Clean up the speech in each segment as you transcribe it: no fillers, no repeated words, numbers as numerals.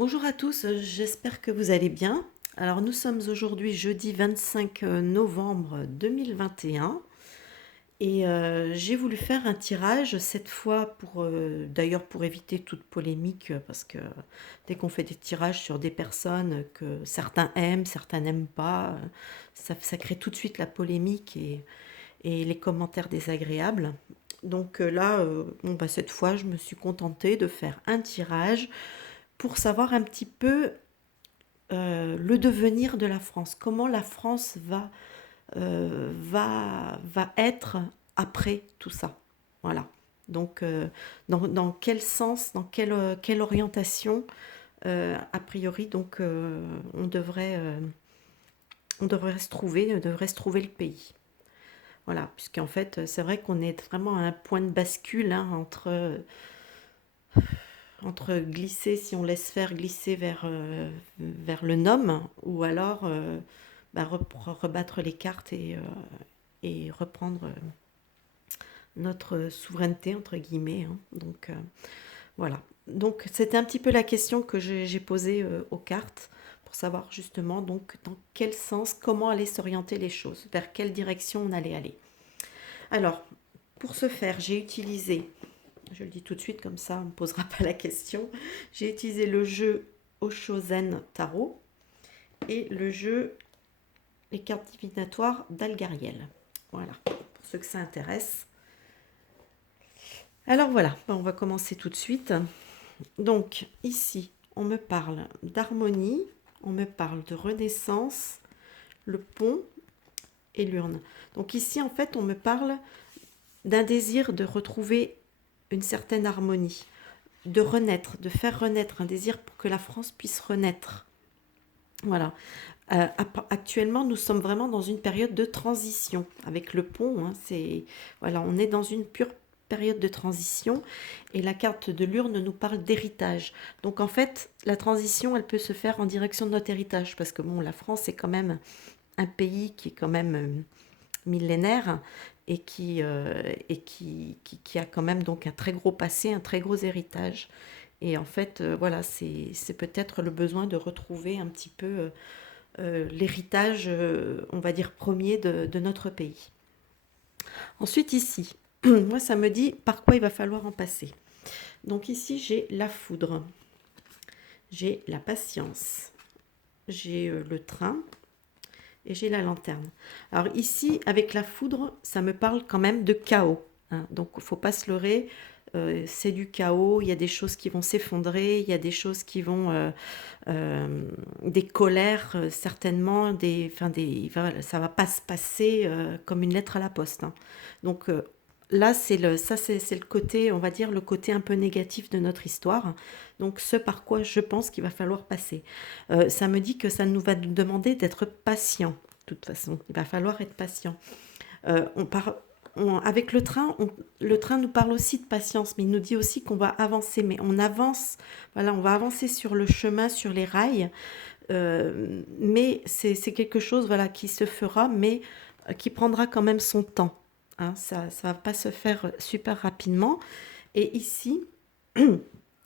Bonjour à tous, j'espère que vous allez bien. Alors nous sommes aujourd'hui jeudi 25 novembre 2021 et j'ai voulu faire un tirage cette fois pour d'ailleurs pour éviter toute polémique parce que dès qu'on fait des tirages sur des personnes que certains aiment, certains n'aiment pas, ça crée tout de suite la polémique et les commentaires désagréables. Donc là, bon, bah, cette fois, je me suis contentée de faire un tirage pour savoir un petit peu le devenir de la France, comment la France va être après tout ça. Voilà. Donc, dans quel sens, dans quelle orientation, a priori, donc, on devrait se trouver le pays. Voilà, puisqu'en fait, c'est vrai qu'on est vraiment à un point de bascule hein, entre glisser, si on laisse faire glisser vers le nom, ou alors bah, rebattre les cartes et reprendre notre souveraineté, entre guillemets. Hein. Donc voilà. Donc c'était un petit peu la question que j'ai posée aux cartes pour savoir justement donc dans quel sens, comment aller s'orienter les choses, vers quelle direction on allait aller. Alors, pour ce faire, j'ai utilisé, je le dis tout de suite comme ça on ne me posera pas la question, j'ai utilisé le jeu Oshozen Tarot et le jeu Les cartes divinatoires d'Algariel. Voilà, pour ceux que ça intéresse. Alors voilà, on va commencer tout de suite. Donc ici, on me parle d'harmonie, on me parle de renaissance, le pont et l'urne. Donc ici, en fait, on me parle d'un désir de retrouver une certaine harmonie, de renaître, de faire renaître, un désir pour que la France puisse renaître. Voilà. Actuellement, nous sommes vraiment dans une période de transition avec le pont. Hein, voilà, on est dans une pure période de transition et la carte de l'urne nous parle d'héritage. Donc en fait, la transition, elle peut se faire en direction de notre héritage parce que bon, la France est quand même un pays qui est quand même millénaire et qui a quand même donc un très gros passé, un très gros héritage. Et en fait, voilà, c'est peut-être le besoin de retrouver un petit peu l'héritage, on va dire, premier de notre pays. Ensuite, ici, moi, ça me dit par quoi il va falloir en passer. Donc ici, j'ai la foudre, j'ai la patience, j'ai le train et j'ai la lanterne. Alors ici, avec la foudre, ça me parle quand même de chaos. Hein. Donc, il ne faut pas se leurrer. C'est du chaos, il y a des choses qui vont s'effondrer, il y a des choses qui vont des colères certainement, voilà, ça va pas se passer comme une lettre à la poste. Hein. Donc là, c'est le côté, on va dire, le côté un peu négatif de notre histoire. Donc ce par quoi je pense qu'il va falloir passer. Ça me dit que ça nous va nous demander d'être patient. De toute façon, il va falloir être patient. On part, avec le train nous parle aussi de patience, mais il nous dit aussi qu'on va avancer. Mais on avance, voilà, on va avancer sur le chemin, sur les rails. Mais c'est quelque chose voilà, qui se fera, mais qui prendra quand même son temps. Hein, ça ne va pas se faire super rapidement. Et ici,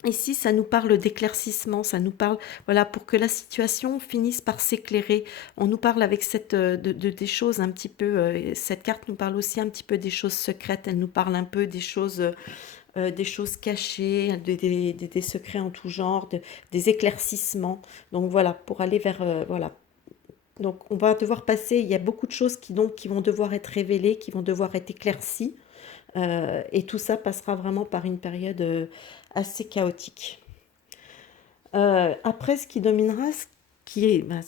ici, ça nous parle d'éclaircissement, ça nous parle, voilà, pour que la situation finisse par s'éclairer. On nous parle avec des choses un petit peu, cette carte nous parle aussi un petit peu des choses secrètes, elle nous parle un peu des choses cachées, des secrets en tout genre, des éclaircissements. Donc voilà, pour aller vers, voilà. Donc on va devoir passer, il y a beaucoup de choses qui vont devoir être révélées, qui vont devoir être éclaircies. Et tout ça passera vraiment par une période assez chaotique. Après, ce qui dominera, ce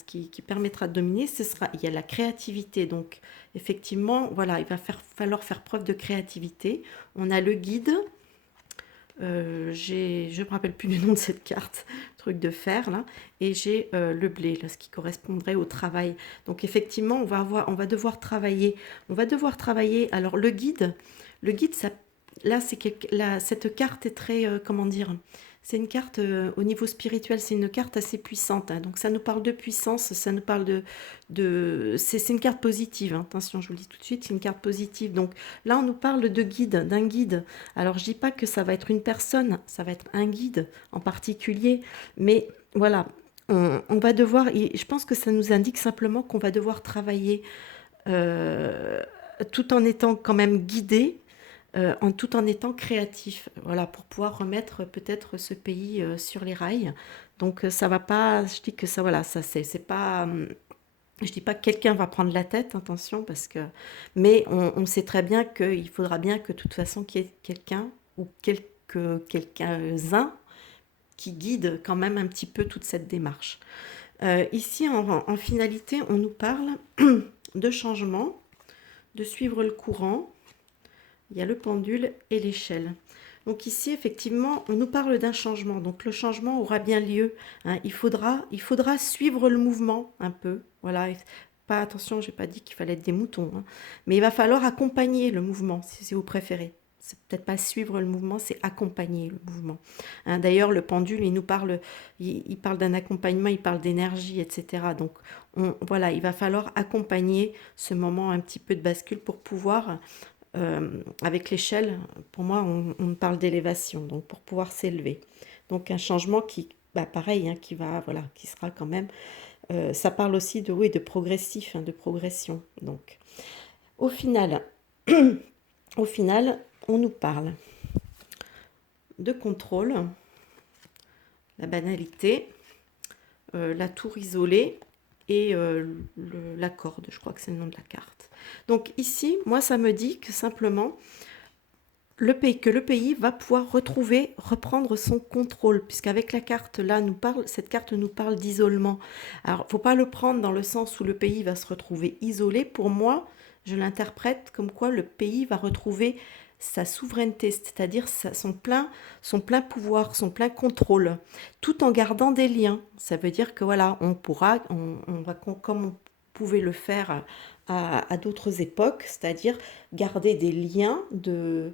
qui permettra de dominer, il y a la créativité. Donc, effectivement, voilà, il va falloir faire preuve de créativité. On a le guide. Je ne me rappelle plus du nom de cette carte, truc de fer là, et j'ai le blé, là, ce qui correspondrait au travail. Donc effectivement, on va devoir travailler. On va devoir travailler. Alors le guide, ça, là, cette carte est très, comment dire, C'est une carte au niveau spirituel, c'est une carte assez puissante, hein. Donc ça nous parle de puissance, ça nous parle c'est une carte positive, hein. Attention, je vous le dis tout de suite, c'est une carte positive. Donc là, on nous parle de guide, d'un guide. Alors je dis pas que ça va être une personne, ça va être un guide en particulier, mais voilà, on va devoir, et je pense que ça nous indique simplement qu'on va devoir travailler euh, tout en étant quand même guidé, tout en étant créatif, voilà, pour pouvoir remettre peut-être ce pays sur les rails. Donc ça va pas, je dis que ça, voilà, ça c'est pas, je dis pas que quelqu'un va prendre la tête, attention, parce que, mais on sait très bien qu'il faudra bien que de toute façon qu'il y ait quelqu'un ou quelques-uns qui guide quand même un petit peu toute cette démarche. Ici, en finalité, on nous parle de changement, de suivre le courant. Il y a le pendule et l'échelle. Donc ici, effectivement, on nous parle d'un changement. Donc le changement aura bien lieu, hein. Il faudra suivre le mouvement un peu. Voilà. Pas attention, j'ai pas dit qu'il fallait être des moutons, hein. Mais il va falloir accompagner le mouvement, si vous préférez. C'est peut-être pas suivre le mouvement, c'est accompagner le mouvement, hein. D'ailleurs, le pendule, il parle d'un accompagnement, il parle d'énergie, etc. Donc voilà, il va falloir accompagner ce moment un petit peu de bascule pour pouvoir avec l'échelle, pour moi, on parle d'élévation, donc pour pouvoir s'élever. Donc un changement qui, bah, pareil, hein, voilà, qui sera quand même. Ça parle aussi de, oui, de progressif, hein, de progression. Donc, au final, au final, on nous parle de contrôle, la banalité, la tour isolée et la corde. Je crois que c'est le nom de la carte. Donc ici, moi, ça me dit que simplement que le pays va pouvoir reprendre son contrôle, puisqu'avec la carte là cette carte nous parle d'isolement. Alors, faut pas le prendre dans le sens où le pays va se retrouver isolé. Pour moi, je l'interprète comme quoi le pays va retrouver sa souveraineté, c'est-à-dire son plein pouvoir, son plein contrôle, tout en gardant des liens. Ça veut dire que voilà, on va comme on pouvait le faire à d'autres époques, c'est-à-dire garder des liens de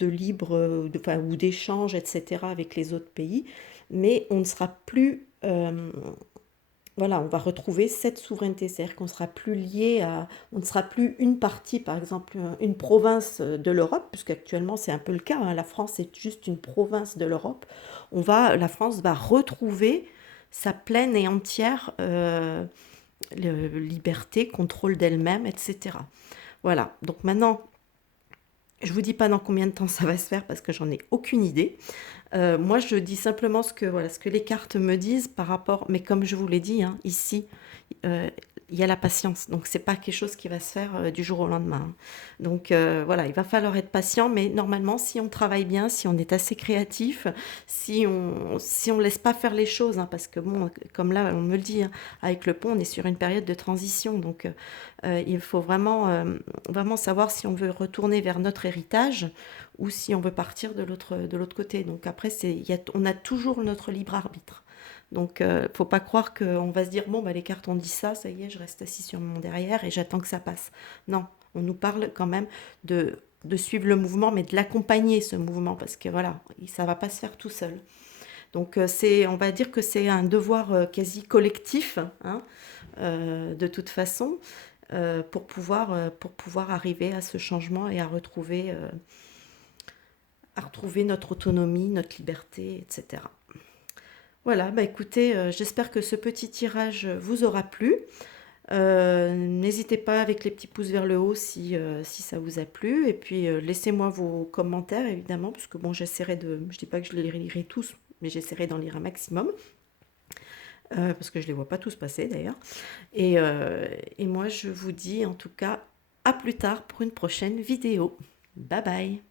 libre enfin, ou d'échange, etc., avec les autres pays, mais on ne sera plus, voilà, on va retrouver cette souveraineté, c'est-à-dire qu'on sera plus lié on ne sera plus une partie, par exemple, une province de l'Europe, puisqu'actuellement c'est un peu le cas, hein, la France est juste une province de l'Europe. La France va retrouver sa pleine et entière liberté, contrôle d'elle-même, etc. Voilà, donc maintenant, je vous dis pas dans combien de temps ça va se faire parce que j'en ai aucune idée. Moi, je dis simplement ce que les cartes me disent par rapport, mais comme je vous l'ai dit, hein, ici, euh, il y a la patience. Donc, c'est pas quelque chose qui va se faire du jour au lendemain, hein. Donc, voilà, il va falloir être patient, mais normalement, si on travaille bien, si on est assez créatif, si on laisse pas faire les choses, hein, parce que bon, comme là, on me le dit, hein, avec le pont, on est sur une période de transition. Donc, il faut vraiment savoir si on veut retourner vers notre héritage ou si on veut partir de l'autre côté. Donc après, on a toujours notre libre arbitre. Donc, faut pas croire qu'on va se dire, bon, bah, les cartes ont dit ça, ça y est, je reste assis sur mon derrière et j'attends que ça passe. Non, on nous parle quand même de suivre le mouvement, mais de l'accompagner, ce mouvement, parce que voilà, ça va pas se faire tout seul. Donc, on va dire que c'est un devoir quasi collectif, hein, de toute façon, pour pouvoir arriver à ce changement et à retrouver notre autonomie, notre liberté, etc. Voilà, bah écoutez, j'espère que ce petit tirage vous aura plu. N'hésitez pas avec les petits pouces vers le haut si ça vous a plu. Et puis laissez-moi vos commentaires évidemment, parce que bon, je dis pas que je les lirai tous, mais j'essaierai d'en lire un maximum. Parce que je les vois pas tous passer d'ailleurs. Et moi, je vous dis en tout cas à plus tard pour une prochaine vidéo. Bye bye.